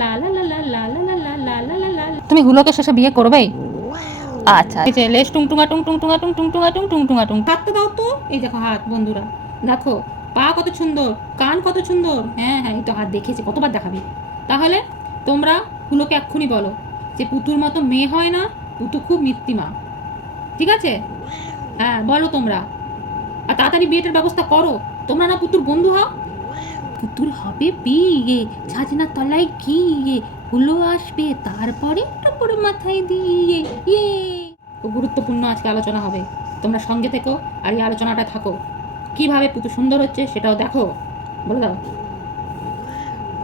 লা লা লা লা লা লা লা লা লা লা লা। তুমি হুলোকে শেষে বিয়ে করবেই? আচ্ছা, এই যে লেস টুংটুঙা টুং টুংটুঙা টুং টুংটুঙা টুং টুংটুঙা টুং। হাতটা দাও তো। এই দেখো হাত বন্ধুরা, দেখো পা কত সুন্দর, কান কত সুন্দর। হ্যাঁ হ্যাঁ, এই তো হাত দেখেছি, কতবার দেখাবে। তাহলে তোমরা হুলোকে এক্ষুনি বলো যে পুতুর মতো মেয়ে হয় না, পুতু খুব মিত্তিমা। ঠিক আছে? হ্যাঁ বলো তোমরা, আর তাড়াতাড়ি বিয়েটার ব্যবস্থা করো। তোমরা না পুতুর বন্ধু হও। পুতুল হবে বিয়ে, ছাজনা তলায় গিয়ে হুলো আসবে, তারপরে টুপুর মাথায় দিয়ে। ইয়ে, খুব গুরুত্বপূর্ণ আজকে আলোচনা হবে। তোমরা সঙ্গে থেকো আর এই আলোচনাটা থাকো। কিভাবে পুতু সুন্দর হচ্ছে সেটাও দেখো। বলে দাও।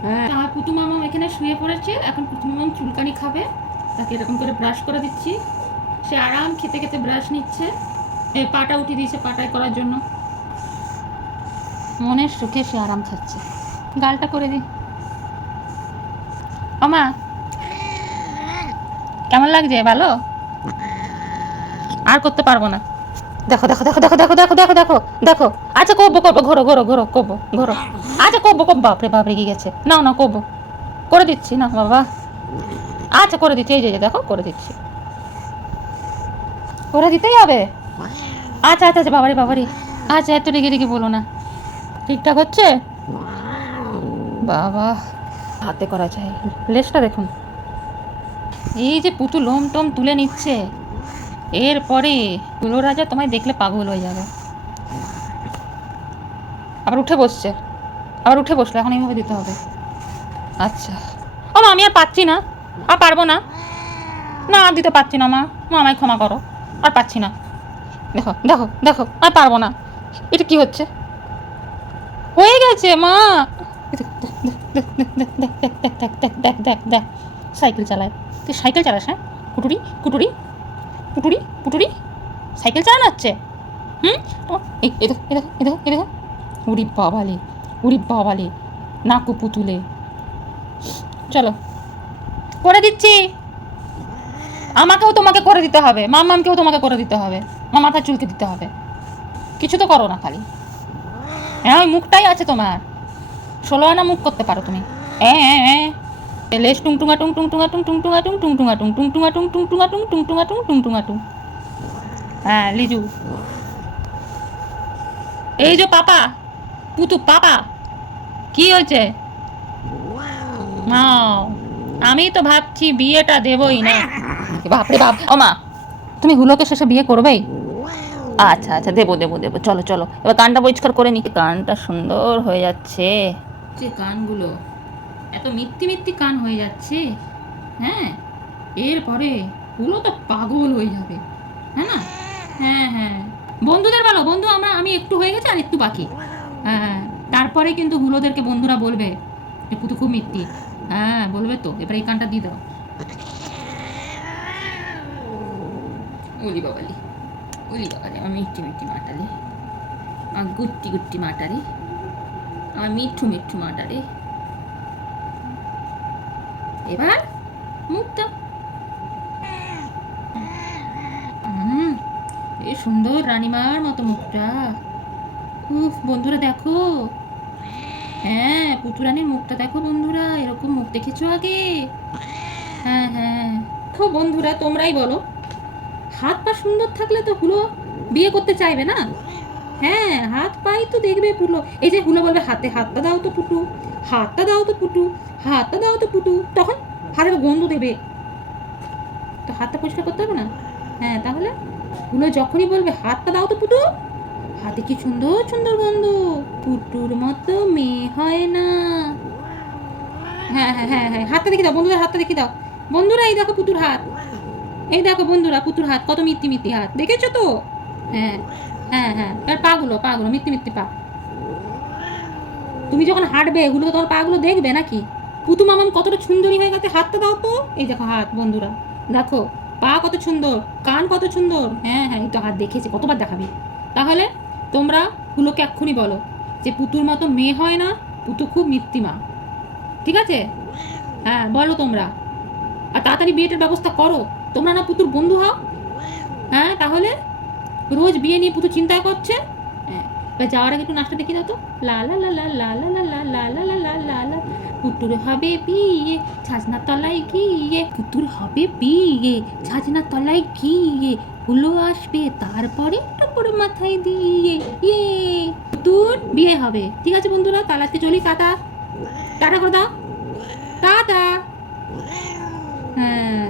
হ্যাঁ, আমার পুতু মামা এখানে শুয়ে পড়েছে। এখন পুতু মামা চুলকানি খাবে, তাকে এরকম করে ব্রাশ করে দিচ্ছি। সে আরাম খেতে খেতে ব্রাশ নিচ্ছে। পাটা উঠিয়ে দিয়েছে পাটায় করার জন্য। মনের সুখে সে আরাম খাচ্ছে। গালটা করে দি। মামা কেমন লাগছে? ভালো? আর করতে পারবো না। দেখো দেখো দেখো দেখো দেখো দেখো দেখো দেখো দেখো। আচ্ছা করবো করবো, ঘোরো ঘোরো ঘোরো, করবো ঘোরো। আচ্ছা করবো করবো। বাপরে বাপরে কি গেছে। নাও না করবো, করে দিচ্ছি না বাবা। আচ্ছা করে দিচ্ছি, এই যে দেখো করে দিচ্ছি। করে দিতেই হবে। আচ্ছা আচ্ছা আচ্ছা, বাবারি বাবারি। আচ্ছা এত রেগে রেগে বলো না। ঠিকঠাক হচ্ছে বাবা। হাতে করা যায়। লেজটা দেখুন, এই যে পুতু লোম টোম তুলে নিচ্ছে। এরপরে হুলো রাজা তোমায় দেখলে পাগল হয়ে যাবে। আবার উঠে বসছে, আবার উঠে বসলে এখন এইভাবে দিতে হবে। আচ্ছা ও মা, আমি আর পাচ্ছি না, আর পারবো না। না আর দিতে পারছি না মা, মা আমায় ক্ষমা করো, আর পাচ্ছি না। দেখো দেখো দেখো, আর পারবো না। এটা কি হচ্ছে? হয়ে গেছে মা। দেখ দেখ দেখ দেখ দেখ দেখ দেখ দেখ দেখ দেখ দেখ দেখ। সাইকেল চালায়। তুই সাইকেল চালাস? হ্যাঁ কুটুরি কুটুরি পুটুরি পুটুরি, সাইকেল চালানো হচ্ছে। হুম, এই দেখো এই দেখো এই দেখো এই দেখো। উড়ি বাবালে, উড়ি বাবালে, নাকু পুতুলে। চলো করে দিচ্ছি। আমাকেও তোমাকে করে দিতে হবে, মামকেও তোমাকে করে দিতে হবে, মাথা চুলকে দিতে হবে। কিছু তো করো না খালি। হ্যাঁ ওই মুখটাই আছে তোমার, 16 আনা মুখ করতে পারো তুমি। লেস টুংটুঙা টুং টুংটুঙা টুং টুংটুঙা টুং টুংটুঙা টুং টুংটুঙা টুং টুংটুঙা টুং টুংটুঙা টুং টুংটুঙা টুং। হ্যাঁ লিজু, এই যে পাপা, পুতু পাপা। কি হয়েছে? আমি তো ভাবছি বিয়েটা দেবই না। বাপরে বাপ। ও মা, তুমি হুলোকে শেষে বিয়ে করবেই? আচ্ছা আচ্ছা, দেবো দেবো দেবো। চলো চলো, এবার কানটা পরিষ্কার করে নি। কানটা সুন্দর হয়ে যাচ্ছে। যে কানগুলো এত মিত্তি মিত্তি কান হয়ে যাচ্ছে। হ্যাঁ, এরপরে হুলো তো পাগল হয়ে যাবে। হ্যাঁ না? হ্যাঁ হ্যাঁ, বন্ধুদের বলো, বন্ধু আমি একটু হয়ে গেছে আর একটু বাকি। হ্যাঁ, তারপরে কিন্তু হুলোদেরকে বন্ধুরা বলবে যে পুতু খুব মিত্তি। হ্যাঁ বলবে তো। এবার এই কানটা দিয়ে দাও। ওলি বাবালি, ওলি বাবালি, আমার মিষ্টি মিষ্টি মাটালি, আমার গুট্টি গুট্টি মাটারি, আমার মিঠু মিঠু মাটারি। এবার মুখটা এই সুন্দর রানীমার মতো মুখটা। উফ বন্ধুরা দেখো। হ্যাঁ পুতুরানির মুখটা দেখো বন্ধুরা, এরকম মুখ দেখেছো আগে? হ্যাঁ হ্যাঁ, তো বন্ধুরা তোমরাই বলো, হাত পা সুন্দর থাকলে তো হুলো বিয়ে করতে চাইবে না? হ্যাঁ, হাত পাই তো দেখবে পুলো। এই যে হুলো বলবে হাতে হাতটা দাও তো পুটু, হাতটা দাও তো পুটু, হাতটা দাও তো পুটু, তখন হাতের গন্ধ দেবে, তো হাতটা পরিষ্কার করতে হবে না? হ্যাঁ, তাহলে হুলো যখনই বলবে হাতটা দাও তো পুটু, হাতে কি সুন্দর সুন্দর গন্ধ। পুটুর মতো মেয়ে হয় না। হ্যাঁ হ্যাঁ হ্যাঁ হ্যাঁ, হাতটা দেখে দাও বন্ধুরা, হাতটা দেখে দাও বন্ধুরা। এই দেখো পুতুর হাত, এই দেখো বন্ধুরা পুতুর হাত কত মিত্তি মিত্তি হাত, দেখেছো তো? হ্যাঁ হ্যাঁ হ্যাঁ, এবার পাগুলো পাগুলো মিত্তি মিত্তি পা। তুমি যখন হাঁটবে এগুলো তো তোমার পাগুলো দেখবে নাকি? পুতু মামাম কতটা সুন্দরী হয়ে গেছে। হাতটা দাও তো। এই দেখো হাত বন্ধুরা, দেখো পা কত সুন্দর, কান কত সুন্দর। হ্যাঁ হ্যাঁ, এই তো হাত দেখেছি, কতবার দেখাবে। তাহলে তোমরা হুলোকে এক্ষুনি বলো যে পুতুর মতো মেয়ে হয় না, পুতু খুব মিত্তিমা। ঠিক আছে? হ্যাঁ বলো তোমরা, আর তাড়াতাড়ি বিয়েটার ব্যবস্থা করো। তোমরা না পুতুর বন্ধু হও। হ্যাঁ, তাহলে রোজ বিয়ে নিয়ে পুতু চিন্তা করছে। হ্যাঁ, এবার যাওয়ার আগে একটু নাচটা দেখিয়ে দাও তো। লা লা লা লা লা লা লা লা লা লা লা লা লা, পুতুর হবে বিয়ে, ছাজনার তলায় গিয়ে পুতুল হবে বিয়ে, ছাজনার তলায় গিয়ে হুলো আসবে, তারপরে টুকুর মাথায় দিয়ে ইয়ে পুতুল বিয়ে হবে। ঠিক আছে বন্ধুরা, তাহলে আজকে চলি, টাটা। টাটা করে দাও, টাটা। হ্যাঁ।